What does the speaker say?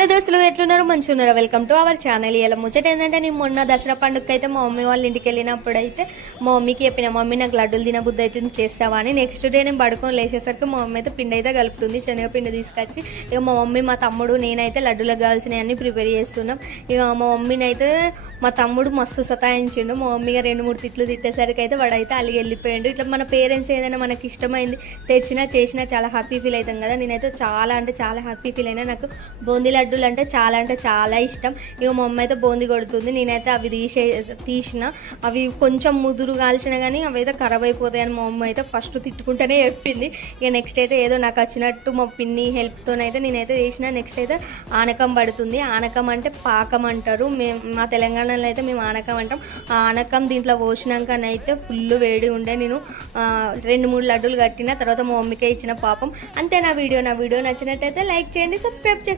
Hello దోస్తులు, ఎట్లున్నారు? మంచిగా ఉన్నారా? Welcome to our channel. ఇలా ముచ్చట ఏంటంటే, నేను మొన్న దసరా పండుగకి అయితే మా మమ్మీ వాళ్ళ ఇంటికి వెళ్ళినప్పుడు అయితే మా మమ్మీకి చెప్పిన, మమ్మీ నాకు లడ్డూలు తినబుద్ధి అవుతుంది చేస్తావా అని. నెక్స్ట్ డే నేను పడుకొని లేచేసరికి మా మమ్మీ అయితే పిండి అయితే కలుపుతుంది, శనగపిండి తీసుకొచ్చి. ఇక మా మమ్మీ, మా తమ్ముడు, నేనైతే లడ్డూలకు కావాల్సినవి అన్ని ప్రిపేర్ చేస్తున్నాం. ఇక మా మమ్మీని అయితే మా తమ్ముడు మస్తు సతాయించిండు. మా మమ్మీగా 2-3 తిట్లు తిట్టేసరికి అయితే వాడైతే అలిగి వెళ్ళిపోయాడు. ఇట్లా మన పేరెంట్స్ ఏదైనా మనకి ఇష్టమైంది తెచ్చినా చేసినా చాలా హ్యాపీ ఫీల్ అవుతాం కదా. నేనైతే చాలా అంటే చాలా హ్యాపీ ఫీల్ అయినా. నాకు బూందీ లడ్డూలు అంటే చాలా ఇష్టం. ఇక మా అమ్మ అయితే బూందీ కొడుతుంది, నేనైతే అవి తీసిన అవి కొంచెం ముదురు కాల్చిన కానీ అవి అయితే ఖరాబ్ అయిపోతాయని మా అమ్మ అయితే ఫస్ట్ తిట్టుకుంటూనే చెప్పింది. ఇక నెక్స్ట్ అయితే ఏదో నాకు వచ్చినట్టు మా పిన్ని హెల్ప్తోనైతే నేనైతే చేసిన. నెక్స్ట్ అయితే ఆనకం పడుతుంది. ఆనకం అంటే పాకం అంటారు, మా తెలంగాణలో అయితే మేము ఆనకం అంటాం. ఆ ఆనకం దీంట్లో పోసినాకనైతే ఫుల్ వేడి ఉండే. నేను 2-3 లడ్డూలు కట్టిన తర్వాత మా మమ్మీకే ఇచ్చిన. పాపం అంతే. నా వీడియో నచ్చినట్టయితే లైక్ చేయండి, సబ్స్క్రైబ్ చేయండి.